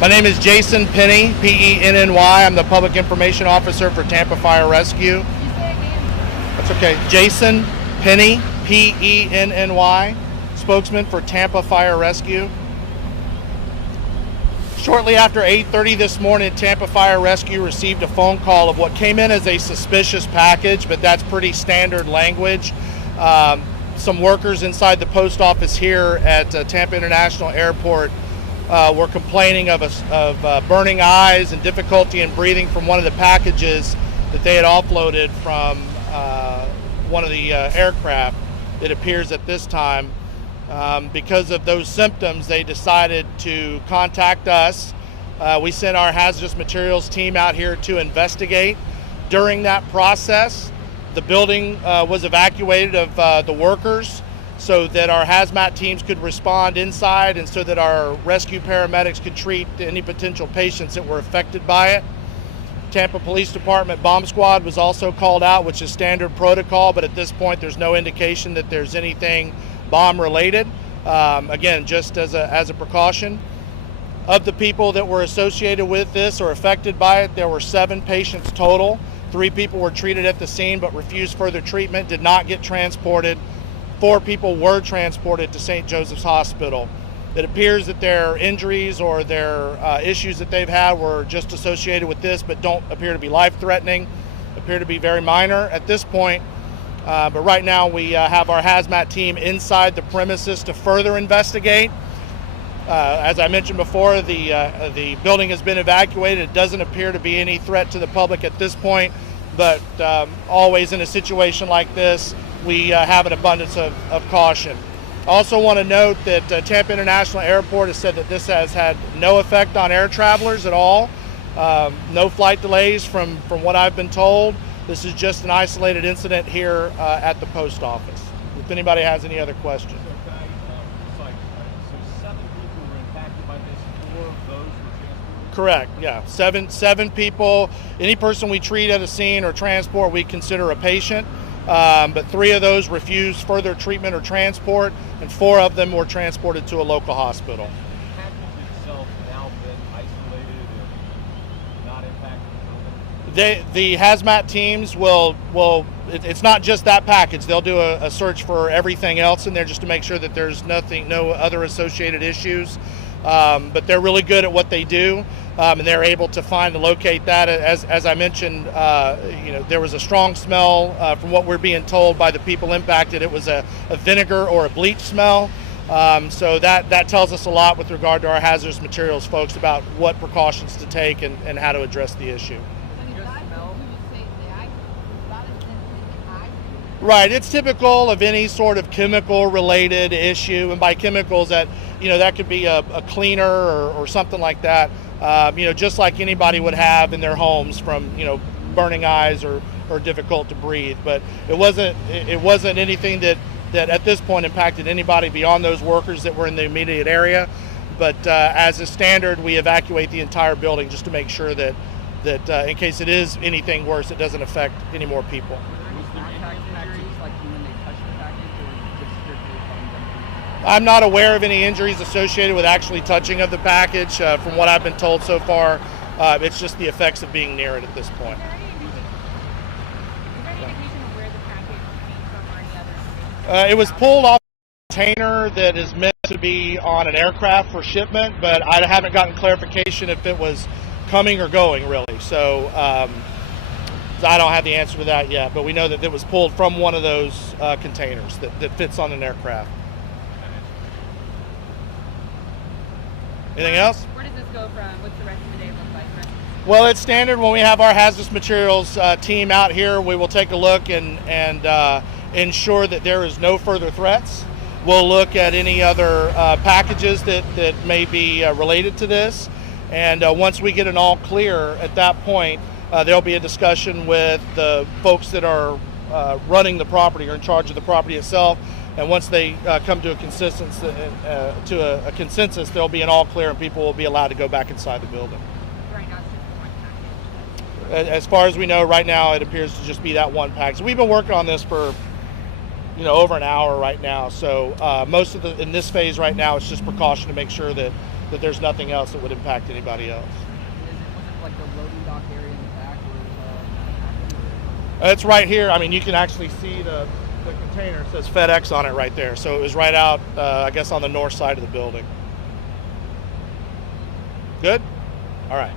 My name is Jason Penny, P-E-N-N-Y. I'm the Public Information Officer for Tampa Fire Rescue. You say it again. That's okay. Jason Penny, P-E-N-N-Y, spokesman for Tampa Fire Rescue. Shortly after 8:30 this morning, Tampa Fire Rescue received a phone call of what came in as a suspicious package, but that's pretty standard language. Some workers inside the post office here at Tampa International Airport were complaining of burning eyes and difficulty in breathing from one of the packages that they had offloaded from one of the aircraft. It appears at this time. Because of those symptoms, they decided to contact us. We sent our hazardous materials team out here to investigate. During that process, the building was evacuated of the workers so that our hazmat teams could respond inside and so that our rescue paramedics could treat any potential patients that were affected by it. Tampa Police Department Bomb Squad was also called out, which is standard protocol, but at this point there's no indication that there's anything bomb related. Again, just as a precaution. Of the people that were associated with this or affected by it, there were 7 patients total. 3 people were treated at the scene but refused further treatment, did not get transported. 4 people were transported to St. Joseph's Hospital. It appears that their injuries or their issues that they've had were just associated with this but don't appear to be life-threatening, appear to be very minor at this point. But right now we have our hazmat team inside the premises to further investigate. As I mentioned before, the building has been evacuated. It doesn't appear to be any threat to the public at this point, but always in a situation like this, we have an abundance of caution. I also want to note that Tampa International Airport has said that this has had no effect on air travelers at all. No flight delays from what I've been told. This is just an isolated incident here at the post office. If anybody has any other questions. So 7 people were impacted by this, 4 of those were transported? Correct, yeah. Seven people. Any person we treat at a scene or transport, we consider a patient. But 3 of those refused further treatment or transport, and 4 of them were transported to a local hospital. The package itself now been isolated and not impacted? The hazmat teams will it's not just that package. They'll do a search for everything else in there just to make sure that there's no other associated issues. But they're really good at what they do, and they're able to find and locate that. As I mentioned, there was a strong smell from what we're being told by the people impacted. It was a vinegar or a bleach smell. So that tells us a lot with regard to our hazardous materials folks about what precautions to take and how to address the issue. Right, it's typical of any sort of chemical-related issue, and by chemicals that could be a cleaner or something like that. Just like anybody would have in their homes from burning eyes or difficult to breathe. But it wasn't anything that at this point impacted anybody beyond those workers that were in the immediate area. But as a standard, we evacuate the entire building just to make sure that in case it is anything worse, it doesn't affect any more people. I'm not aware of any injuries associated with actually touching of the package. From what I've been told so far, it's just the effects of being near it at this point. Is there any indication of where the package came from or any other? It was pulled off a container that is meant to be on an aircraft for shipment, but I haven't gotten clarification if it was coming or going, really. So I don't have the answer to that yet, but we know that it was pulled from one of those containers that fits on an aircraft. Anything else? Where does this go from? What's the rest of the day look like? Well, it's standard when we have our hazardous materials team out here. We will take a look and ensure that there is no further threats. We'll look at any other packages that may be related to this. And once we get an all clear at that point, there'll be a discussion with the folks that are running the property or in charge of the property itself. And once they come to a consensus, there'll be an all clear and people will be allowed to go back inside the building. Right now, it's just one package. As far as we know, right now it appears to just be that one package. We've been working on this for over an hour right now. So most of in this phase right now, it's just precaution to make sure that that there's nothing else that would impact anybody else. Was it like the loading dock area in the back where It's right here. I mean, you can actually see the container. It says FedEx on it right there. So it was right out, I guess, on the north side of the building. Good? All right.